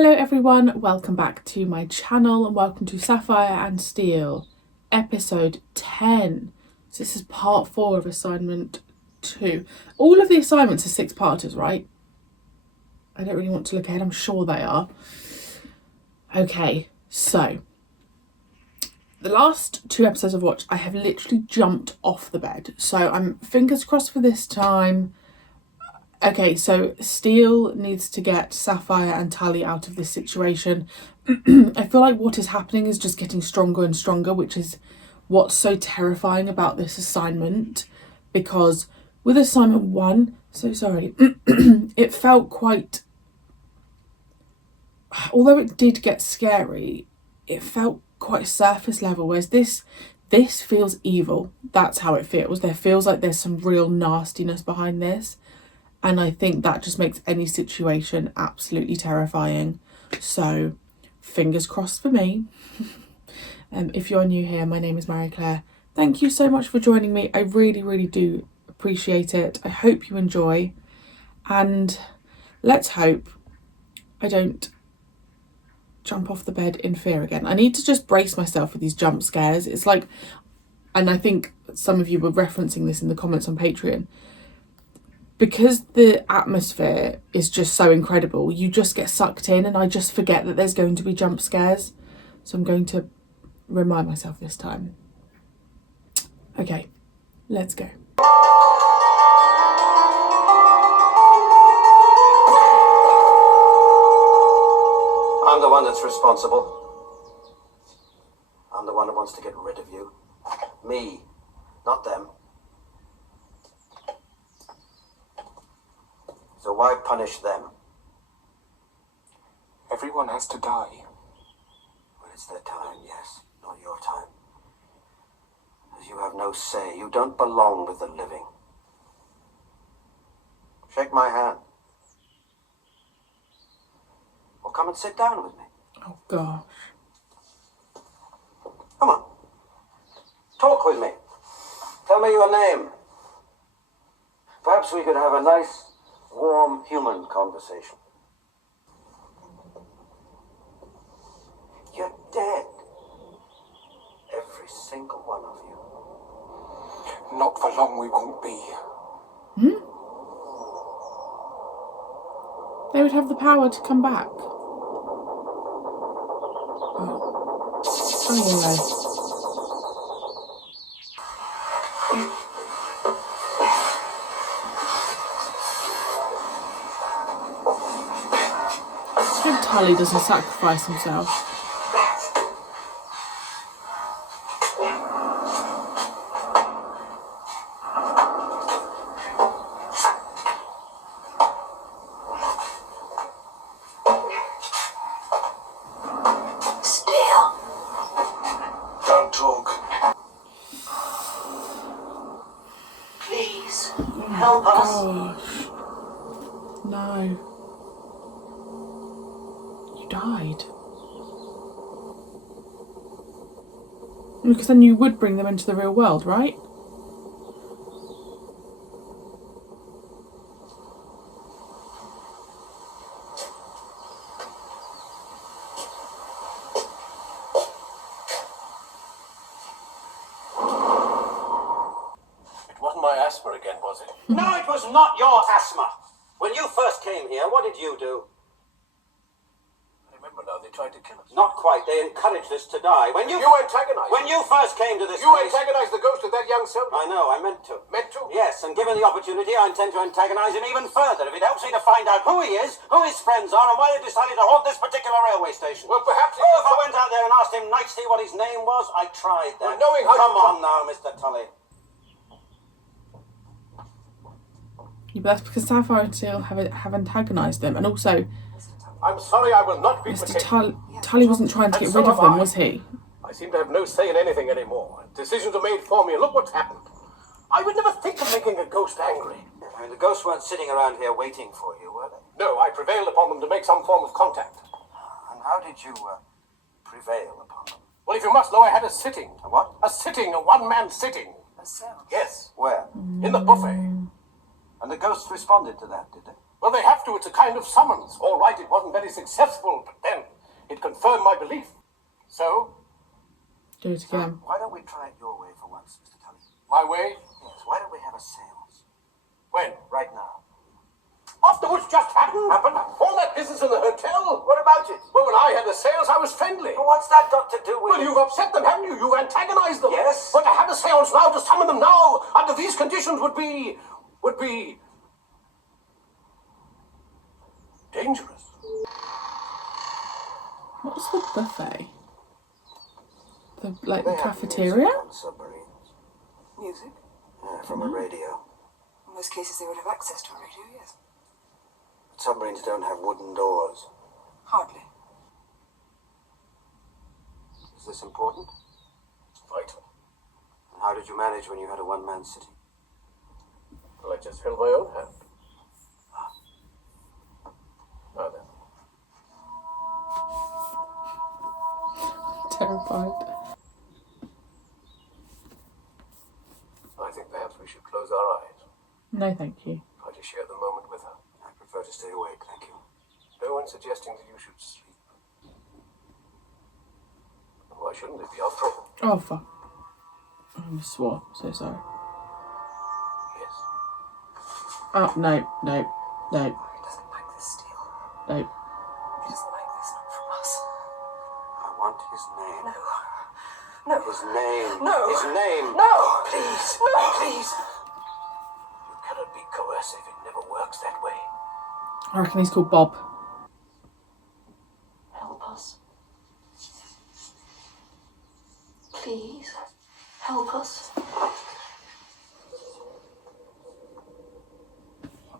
Hello everyone, welcome back to my channel and welcome to Sapphire and Steel, episode 10. So this is part 4 of assignment 2. All of the assignments are 6-parters, right? I don't really want to look ahead, I'm sure they are. Okay, so the last 2 episodes I've watched, I have literally jumped off the bed. So I'm fingers crossed for this time. Okay, so Steel needs to get Sapphire and Tally out of this situation. I feel like what is happening is just getting stronger and stronger, which is what's so terrifying about this assignment. Because with assignment 1, it felt quite... Although it did get scary, it felt quite surface level, whereas this feels evil. That's how it feels. There feels like there's some real nastiness behind this. And I think that just makes any situation absolutely terrifying. So, fingers crossed for me. If you're new here, my name is Marie-Clare. Thank you so much for joining me. I really, really do appreciate it. I hope you enjoy. And let's hope I don't jump off the bed in fear again. I need to just brace myself for these jump scares. It's like, and I think some of you were referencing this in the comments on Patreon, because the atmosphere is just so incredible, you just get sucked in and I just forget that there's going to be jump scares. So I'm going to remind myself this time. Okay, let's go. I'm the one that's responsible. I'm the one that wants to get rid of you. Me, not them. So why punish them? Everyone has to die. Well, it's their time, yes, not your time. As you have no say, you don't belong with the living. Shake my hand. Or come and sit down with me. Oh gosh. Come on. Talk with me. Tell me your name. Perhaps we could have a nice, warm, human conversation. You're dead. Every single one of you. Not for long we won't be. They would have the power to come back. Oh. I hope Tally doesn't sacrifice himself. Steel. Don't talk. Please, help us. Gosh. No. Died. Because then you would bring them into the real world, right? It wasn't my asthma again, was it? No, it was not your asthma. When you first came here, what did you do? Remember now, they tried to kill us. Not quite. They encouraged us to die. When you antagonized. When you first came to this You place... antagonized the ghost of that young soldier. I know, I meant to. Meant to? Yes, and given the opportunity, I intend to antagonize him even further if it helps me to find out who he is, who his friends are, and why they decided to haunt this particular railway station. Well, perhaps... Oh, if I went out there and asked him nicely what his name was, I tried that. Well, knowing how Come you... on now, Mr. Tully. Yeah, but that's because Sapphire and Steel have antagonised them, and also I'm sorry, I will not be Mr. protected. Tully wasn't trying to get rid of them, was he? I seem to have no say in anything anymore. Decisions are made for me, and look what's happened. I would never think of making a ghost angry. I mean, the ghosts weren't sitting around here waiting for you, were they? No, I prevailed upon them to make some form of contact. And how did you prevail upon them? Well, if you must know, I had a sitting. A what? A sitting, a one-man sitting. A cell? Yes, Where? in the buffet. And the ghosts responded to that, did they? Well, they have to. It's a kind of summons. All right, it wasn't very successful, but then it confirmed my belief. So, Do it again. Why don't we try it your way for once, Mr. Tully? my way? Yes, why don't we have a seance? When? Right now. After what's just happened? All that business in the hotel? What about it? Well, when I had the seance, I was friendly. Well, what's that got to do with Well, it? you've upset them, haven't you? You've antagonized them. Yes. But to have a seance now, to summon them now, under these conditions would be dangerous. What's the buffet? The They have cafeteria? music on submarines. Music? Yeah, from a radio. In most cases, they would have access to a radio, yes. But submarines don't have wooden doors. Hardly. Is this important? It's vital. And how did you manage when you had a one-man city? Well, I just held my own hand. Now then. Terrified. I think perhaps we should close our eyes. No, thank you. Try to share the moment with her. I prefer to stay awake, thank you. No one's suggesting that you should sleep. Why shouldn't it be after all? Oh, fuck. I swore. So sorry. Yes. Oh, no. He doesn't like this, Steele. No. He doesn't like this, not from us. I want his name. No. No. His name. No. His name. No! Please. No! Please. You cannot be coercive. It never works that way. I reckon he's called Bob. Help us. Please, help us.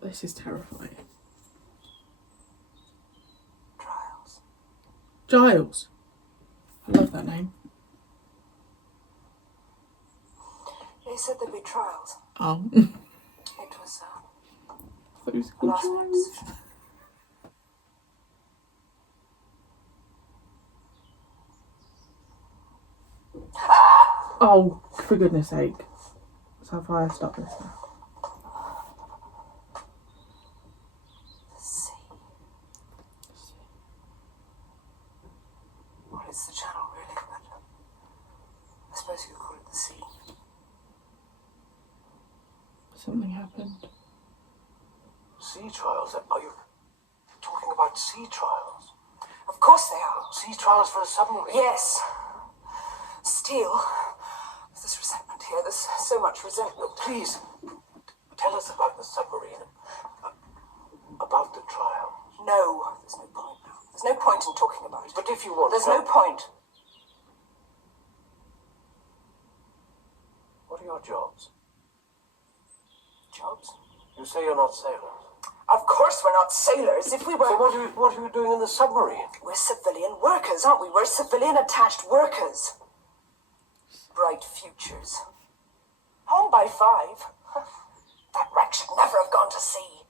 This is terrifying. Trials. Giles. I love that name. They said there'd be trials. Oh. It was, I thought he was called last minute Giles. decision. Oh, for goodness sake. Sapphire, stop this now. The sea. Well, it's the channel, really, but I suppose you could call it the sea. Something happened. Sea trials? Are you talking about sea trials? Of course they are. Sea trials for a submarine? Yes. Steele. There's resentment here. There's so much resentment. Please, tell us about the submarine. About the trial. No, there's no point now. There's no point in talking about it. But if you want There's to... no point. What are your jobs? Jobs? You say you're not sailors. Of course we're not sailors. If we were... So what are you doing in the submarine? We're civilian workers, aren't we? We're civilian attached workers. Bright futures. Home by 5. That wreck should never have gone to sea.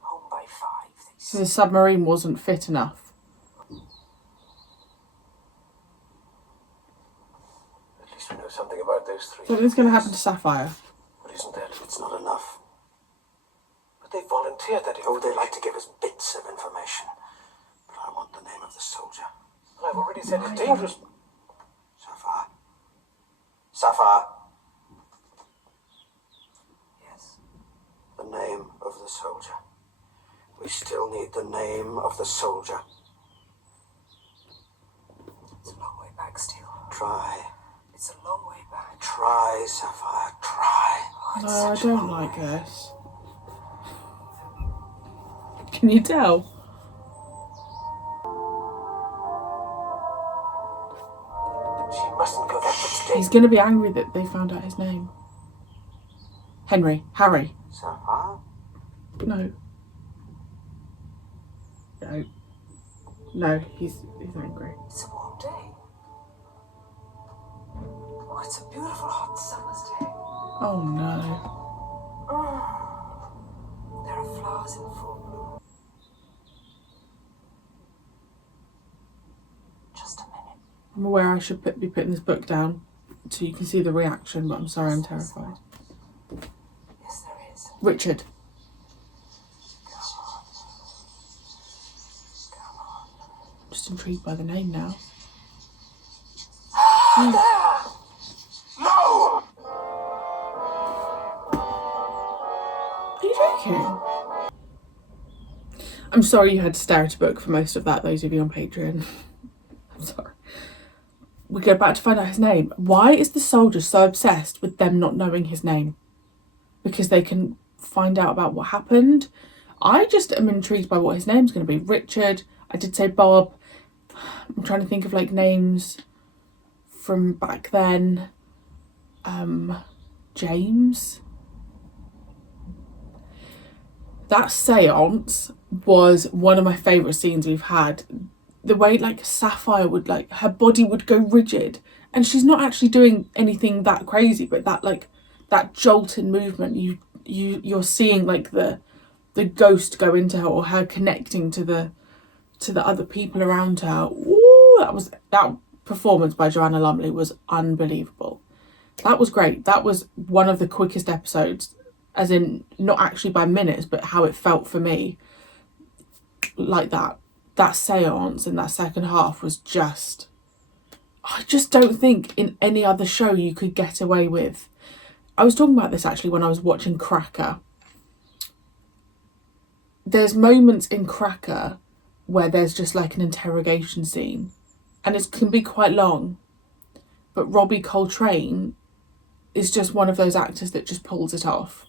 Home by 5, they So say. the submarine wasn't fit enough. At least we know something about those three. Something's going to happen to Sapphire. But isn't that... It's not enough. But they volunteered that Oh, information. they like to give us bits of information. But I want the name of the soldier. Well, I've already said it's dangerous. Sapphire. Sapphire. Yes. The name of the soldier. We still need the name of the soldier. It's a long way back, Steele. Try. It's a long way back. Try, Sapphire. Try. Oh, it's No, I such a don't long like way. this. Can you tell? She mustn't go that much He's going to be angry that they found out his name. Harry. Sapphire? No. No, he's angry. It's a warm day. Oh, it's a beautiful hot summer's day. Oh no. There are flowers in full bloom. Just a minute. I'm aware I should be putting this book down so you can see the reaction, but I'm sorry, I'm terrified. Yes, there is. Richard. Just intrigued by the name now. No! Are you joking? I'm sorry you had to stare at a book for most of that, those of you on Patreon. I'm sorry. We go back to find out his name. Why is the soldier so obsessed with them not knowing his name? Because they can find out about what happened. I just am intrigued by what his name's going to be. Richard. I did say Bob. I'm trying to think of like names from back then. James. That seance was one of my favourite scenes we've had. The way like Sapphire would like, her body would go rigid and she's not actually doing anything that crazy, but that like that jolt in movement, you're seeing like the ghost go into her, or her connecting to the other people around her. Ooh, that performance by Joanna Lumley was unbelievable. That was great. That was one of the quickest episodes, as in not actually by minutes, but how it felt for me. Like that seance in that second half was just, I just don't think in any other show you could get away with. I was talking about this actually when I was watching Cracker. There's moments in Cracker where there's just like an interrogation scene and it can be quite long, but Robbie Coltrane is just one of those actors that just pulls it off.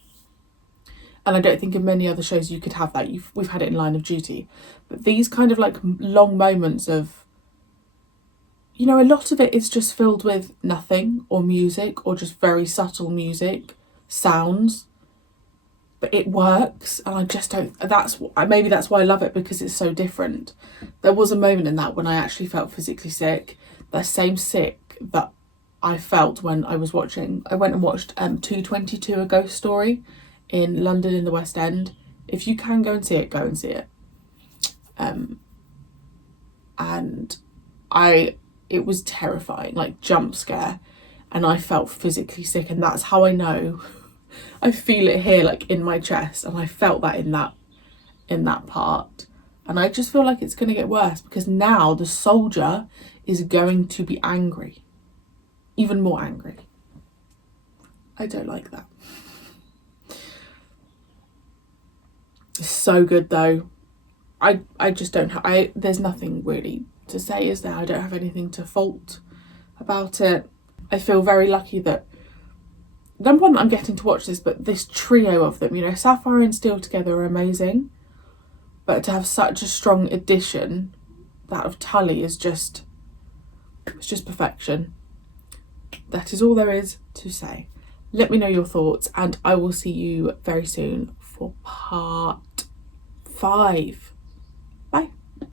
And I don't think in many other shows you could have that. We've had it in Line of Duty. But these kind of like long moments of, you know, a lot of it is just filled with nothing or music or just very subtle music, sounds. But it works, and I just don't, maybe that's why I love it, because it's so different. There was a moment in that when I actually felt physically sick. The same sick that I felt when I was watching, I went and watched 222, A Ghost Story in London in the West End. If you can go and see it, go and see it. And it was terrifying, like jump scare, and I felt physically sick, and that's how I know. I feel it here, like in my chest, and I felt that in that part. And I just feel like it's going to get worse, because now the soldier is going to be angry. Even more angry. I don't like that. It's so good though. I just don't have, there's nothing really to say, is there? I don't have anything to fault about it. I feel very lucky that, number one, I'm getting to watch this, but this trio of them, you know, Sapphire and Steel together are amazing, but to have such a strong addition, that of Tully, is just, it's just perfection. That is all there is to say. Let me know your thoughts, and I will see you very soon for part 5.